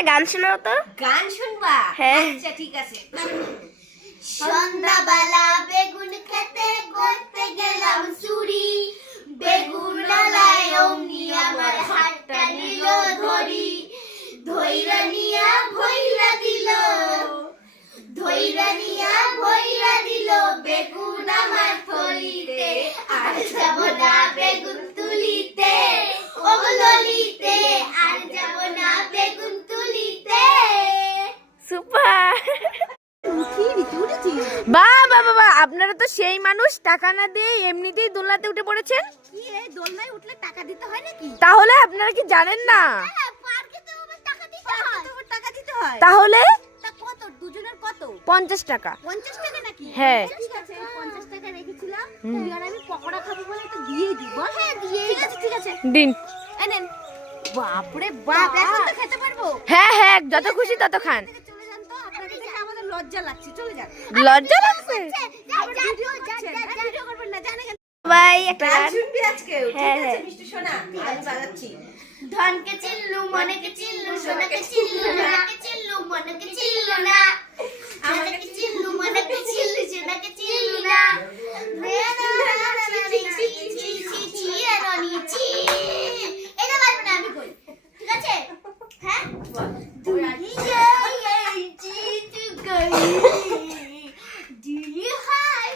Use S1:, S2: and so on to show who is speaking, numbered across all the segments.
S1: একটা গান শোনাও তো।
S2: গান শুনবা?
S1: হ্যাঁ।
S2: আচ্ছা ঠিক আছে।
S3: সন্ধ্যাবেলা বেগুন খেতে করতে গেলাম চুরি। বেগুন ডালায় অমনি আমার হাতটা নিল ধরি। ধৈরা নিয়া ভৈরা দিল। ধৈরা নিয়া ভৈরা দিল বেগুন আমার থলিতে। আর যাব না বেগুন তুলিতে ওগললিতে আর যাব না বেগুন তুলিতে
S1: সুপার বা বাবা আপনারা তো সেই মানুষ টাকা না দিয়ে এমনিতেই দোলনাতে উঠে পড়েছেন?
S2: কি এই দোলনায় উঠলে টাকা দিতে হয় নাকি?
S1: তাহলে আপনারা কি জানেন না?
S3: হ্যাঁ, হয়
S1: তাহলে? পঞ্চাশ টাকা।
S2: পঞ্চাশ টাকা নাকি?
S1: হ্যাঁ।
S2: পঞ্চাশ টাকা রেখেছিলাম। আমি পকোড়া খাব বলে তো দিয়ে দিই হ্যাঁ দিয়ে ঠিক আছে ঠিক আছে।
S1: দিন।
S2: এনেন বাপরে বাপ এখন তো খেতে পারব।
S1: হ্যাঁ হ্যাঁ যত খুশি তত খান।
S2: চলে যান তো আপনাদের আমাদের লজ্জা লাগছে চলে যান।
S1: লজ্জা লাগছে?
S2: ভিডিও করছেন ভিডিও করবেন না জানেন
S1: ভাই একটা গান
S2: শুনবি আজকে
S1: হ্যাঁ, হ্যাঁ।
S2: মিষ্টি শোনা আমি বাজাচ্ছি।
S3: ধনকে চিল্লু মনেকে চিল্লু সোনাকে চিল্লু সোনাকে চিল্লু মনেকে চিল্লু না আমাকে চিল্লু মনেকে চিল্লু সোনাকে চিল্লু না এটা পারব না আমি কই ঠিক আছে হ্যাঁ দুনিয়া এইছি তুই গই দুই হাই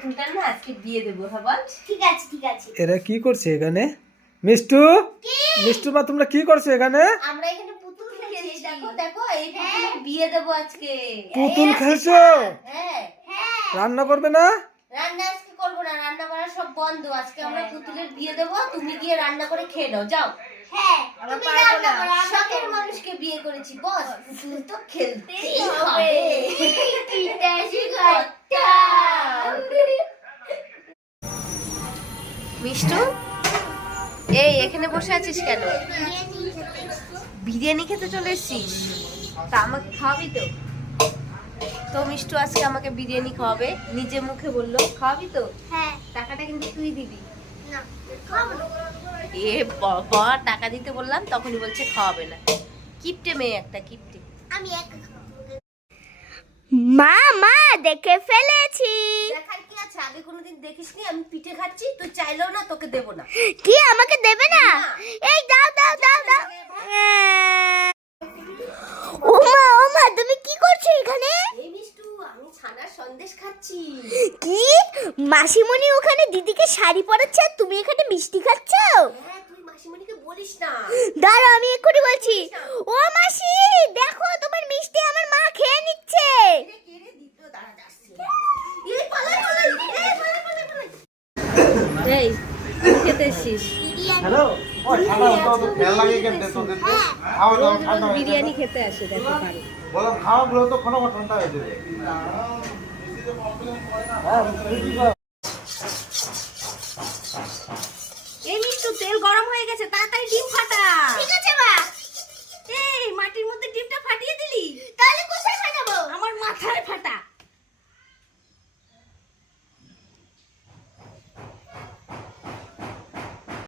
S2: পুতুলটা না আজকে দিয়ে দেবো হ্যাঁ বল?
S3: ঠিক আছে ঠিক আছে।
S4: এরা কি করছে এখানে? মিষ্টু? মিষ্টু মা তোমরা কি করছ এখানে?
S3: আমরা এখানে পুতুল খেলছি
S2: দেখো দেখো এই পুতুলের বিয়ে দেবো আজকে।
S4: পুতুল খেলছো?
S2: হ্যাঁ
S3: হ্যাঁ।
S4: রান্না করবে না?
S2: রান্না আজকে করব না রান্না করা সব বন্ধ। আজকে আমরা পুতুলের বিয়ে দেবো তুমি গিয়ে রান্না করে খেয়ে নাও যাও।
S3: হ্যাঁ তুমি রান্না করো
S2: শখের মানুষকে বিয়ে করেছি বস। পুতুল তো খেলতেই হবে? মিষ্টু এই এখানে বসে আছিস কেন? বিরিয়ানি খেতে চলে এসেছিস? তা আমাকে খাওয়াবি তো। তো মিষ্টু আজকে আমাকে বিরিয়ানি খাওয়াবে। নিজে মুখে বলল খাওয়াবি তো?
S3: হ্যাঁ।
S2: টাকাটা কিন্তু তুই দিবি। এ বাবা টাকা দিতে বললাম তখনই বলছে খাওয়াবে না। কিপটে মেয়ে একটা কিপটে।
S3: আমি এক
S1: মা মা দেখে ফেলেছি।
S2: আগে কোনোদিন দেখিসনি আমি পিঠে খাচ্ছি তুই চাইলেও না তোকে দেবো না।
S1: কি আমাকে দেবে না? এই দাও দাও দাও দাও। ওমা ওমা তুমি কি করছ এখানে?
S2: এই মিষ্টু আমি ছানার সন্দেশ খাচ্ছি।
S1: কি? মাসিমণি ওখানে দিদিকে শাড়ি পরাচ্ছে আর তুমি এখানে মিষ্টি খাচ্ছ?
S2: হ্যাঁ তুই মাসিমণিকে বলিস না।
S1: দাঁড়াও আমি এক্ষুনি বলছি ও মাসি দেখো তোমার মিষ্টি আমার মা খেয়ে নিচ্ছে
S2: কে রে দ্বিতীয় দাঁড়া যাচ্ছে এই পালাই পালাই এই পালাই পালাই পালাই এই কি খেতে এসেছিস
S4: হ্যালো
S5: ও ঠান্ডা হতো তো ফ্যান লাগিয়ে কেন দেতো দিতে খাওয়া দাওয়া ঠান্ডা হয়ে
S2: বিরিয়ানি খেতে আসে দেখো পারো
S5: খাওয়া গুলো তো কোনো ঠান্ডা হয়ে যাবে।